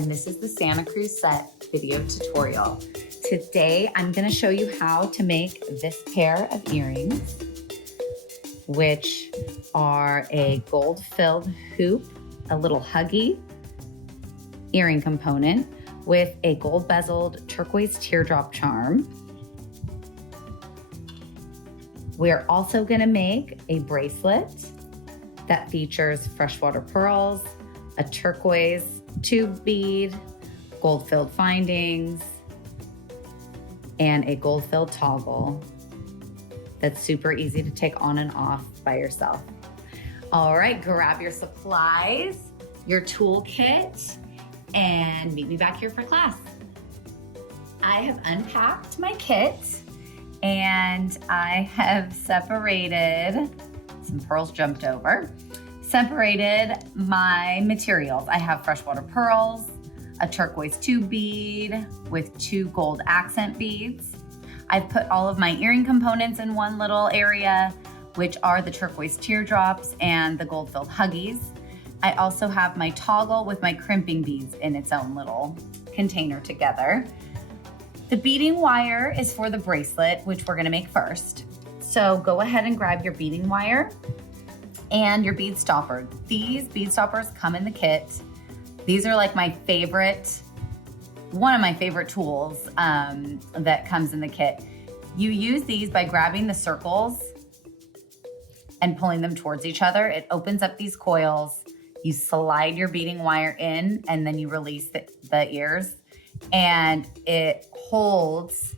and this is the Santa Cruz set video tutorial. Today, I'm gonna show you how to make this pair of earrings, which are a gold-filled hoop, a little huggy earring component with a gold-bezeled turquoise teardrop charm. We're also gonna make a bracelet that features freshwater pearls, a turquoise tube bead, gold-filled findings, and a gold-filled toggle that's super easy to take on and off by yourself. All right, grab your supplies, your toolkit, and meet me back here for class. I have unpacked my kit and I have separated, some pearls jumped over, separated my materials. I have freshwater pearls, a turquoise tube bead with 2 gold accent beads. I've put all of my earring components in one little area, which are the turquoise teardrops and the gold-filled huggies. I also have my toggle with my crimping beads in its own little container together. The beading wire is for the bracelet, which we're gonna make first. So go ahead and grab your beading wire and your bead stopper. These bead stoppers come in the kit. These are like my favorite, one of my favorite tools that comes in the kit. You use these by grabbing the circles and pulling them towards each other. It opens up these coils. You slide your beading wire in and then you release the ears, and it holds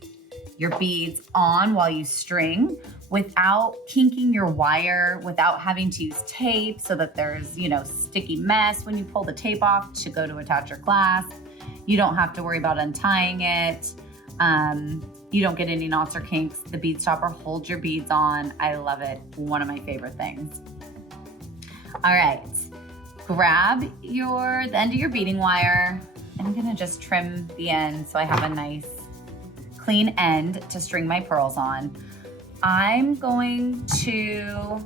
your beads on while you string without kinking your wire, without having to use tape so that there's, sticky mess when you pull the tape off to go to attach your clasp. You don't have to worry about untying it. You don't get any knots or kinks. The bead stopper holds your beads on. I love it. One of my favorite things. All right, grab the end of your beading wire. I'm gonna just trim the end so I have a nice clean end to string my pearls on. I'm going to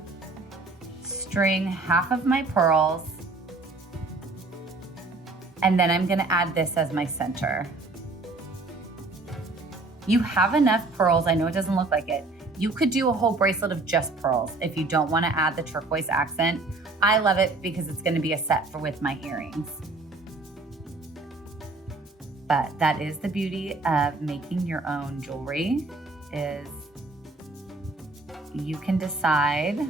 string half of my pearls, and then I'm gonna add this as my center. You have enough pearls. I know it doesn't look like it. You could do a whole bracelet of just pearls if you don't wanna add the turquoise accent. I love it because it's gonna be a set with my earrings. But that is the beauty of making your own jewelry, is you can decide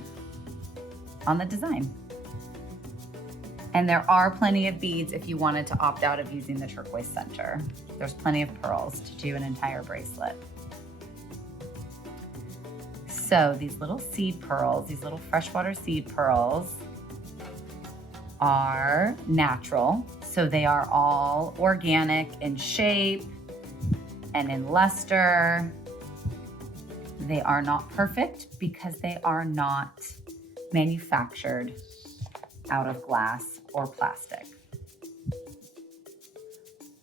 on the design. And there are plenty of beads if you wanted to opt out of using the turquoise center. There's plenty of pearls to do an entire bracelet. So these little seed pearls, these little freshwater seed pearls are natural. So they are all organic in shape and in luster. They are not perfect because they are not manufactured out of glass or plastic.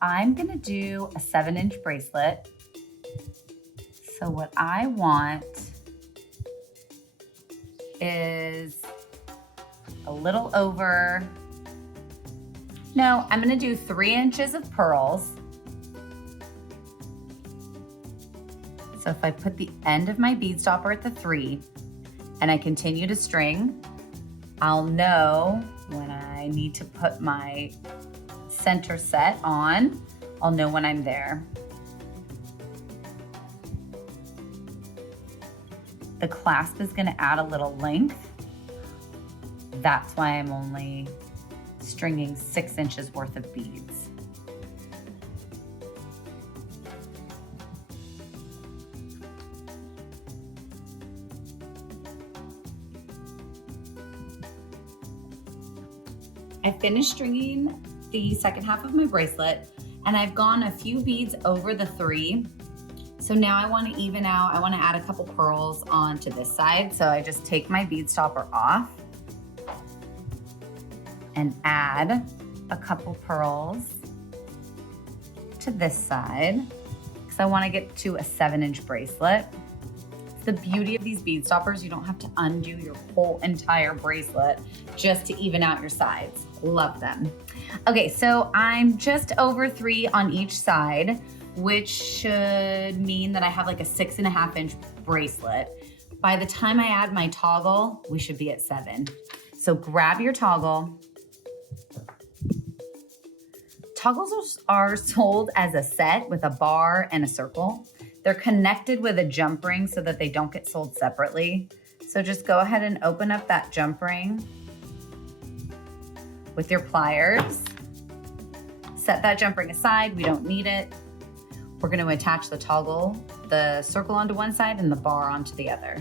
I'm gonna do a 7-inch bracelet. So what I want is a little over, no, I'm gonna do 3 inches of pearls. So if I put the end of my bead stopper at the 3 and I continue to string, I'll know when I need to put my center set on. I'll know when I'm there. The clasp is gonna add a little length. That's why I'm only stringing 6 inches worth of beads. I finished stringing the second half of my bracelet, and I've gone a few beads over the 3. So now I want to even out, I want to add a couple pearls onto this side. So I just take my bead stopper off and add a couple pearls to this side because I want to get to a 7-inch bracelet. The beauty of these bead stoppers, you don't have to undo your whole entire bracelet just to even out your sides. Love them. Okay, so I'm just over 3 on each side, which should mean that I have like a 6.5-inch bracelet. By the time I add my toggle, we should be at 7. So grab your toggle. Toggles are sold as a set with a bar and a circle. They're connected with a jump ring so that they don't get sold separately. So just go ahead and open up that jump ring with your pliers. Set that jump ring aside, we don't need it. We're gonna attach the toggle, the circle onto one side and the bar onto the other.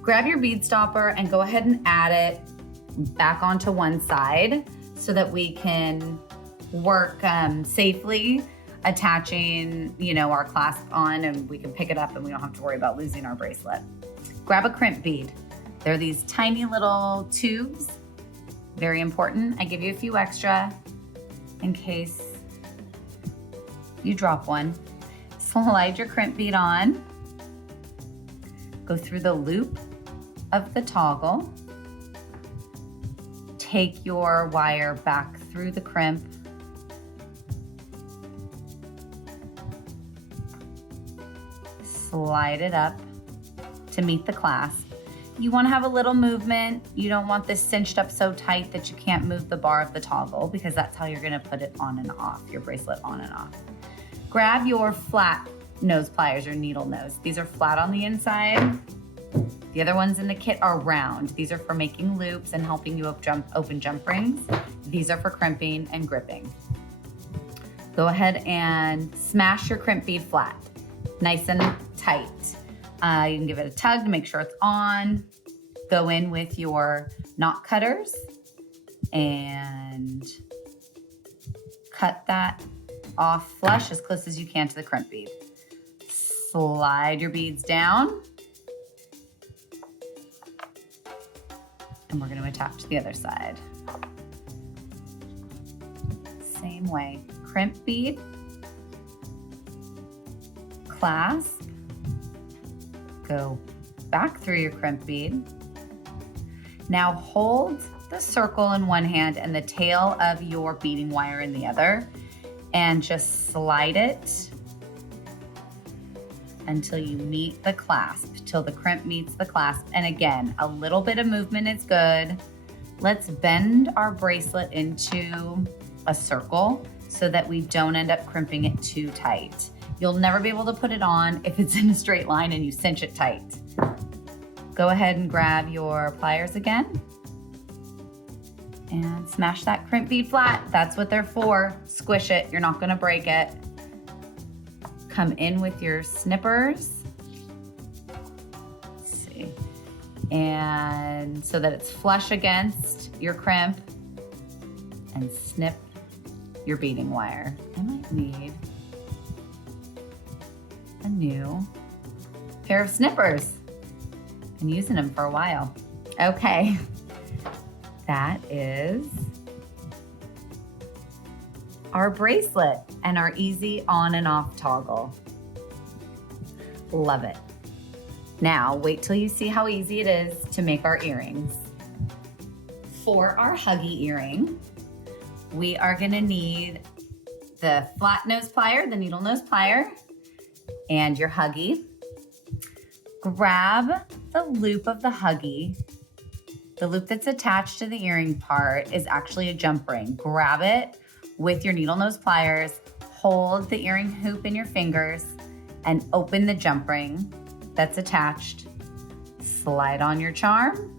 Grab your bead stopper and go ahead and add it back onto one side so that we can work safely attaching, our clasp on, and we can pick it up and we don't have to worry about losing our bracelet. Grab a crimp bead. They're these tiny little tubes, very important. I give you a few extra in case you drop one. Slide your crimp bead on. Go through the loop of the toggle. Take your wire back through the crimp. Slide it up to meet the clasp. You want to have a little movement. You don't want this cinched up so tight that you can't move the bar of the toggle, because that's how you're going to put it on and off, your bracelet on and off. Grab your flat nose pliers or needle nose. These are flat on the inside. The other ones in the kit are round. These are for making loops and helping you open jump rings. These are for crimping and gripping. Go ahead and smash your crimp bead flat, nice and tight. You can give it a tug to make sure it's on. Go in with your knot cutters and cut that off flush as close as you can to the crimp bead. Slide your beads down. And we're going to attach the other side. Same way. Crimp bead, clasp, go back through your crimp bead. Now hold the circle in one hand and the tail of your beading wire in the other, and just slide it until you meet the clasp, till the crimp meets the clasp. And again, a little bit of movement is good. Let's bend our bracelet into a circle so that we don't end up crimping it too tight. You'll never be able to put it on if it's in a straight line and you cinch it tight. Go ahead and grab your pliers again and smash that crimp bead flat. That's what they're for. Squish it, you're not gonna break it. Come in with your snippers. Let's see. And so that it's flush against your crimp, and snip your beading wire. I might need a new pair of snippers. Been using them for a while. Okay, that is our bracelet and our easy on and off toggle. Love it. Now, wait till you see how easy it is to make our earrings. For our huggy earring, we are gonna need the flat nose plier, the needle nose plier, and your huggy. Grab the loop of the huggy. The loop that's attached to the earring part is actually a jump ring. Grab it with your needle nose pliers, hold the earring hoop in your fingers, and open the jump ring that's attached. Slide on your charm.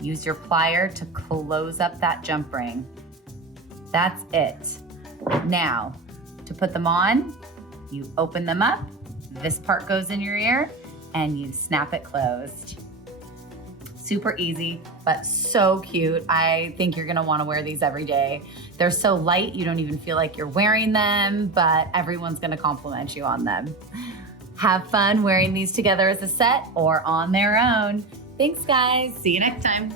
Use your plier to close up that jump ring. That's it. Now, to put them on, you open them up, this part goes in your ear, and you snap it closed. Super easy, but so cute. I think you're gonna wanna wear these every day. They're so light, you don't even feel like you're wearing them, but everyone's gonna compliment you on them. Have fun wearing these together as a set or on their own. Thanks, guys. See you next time.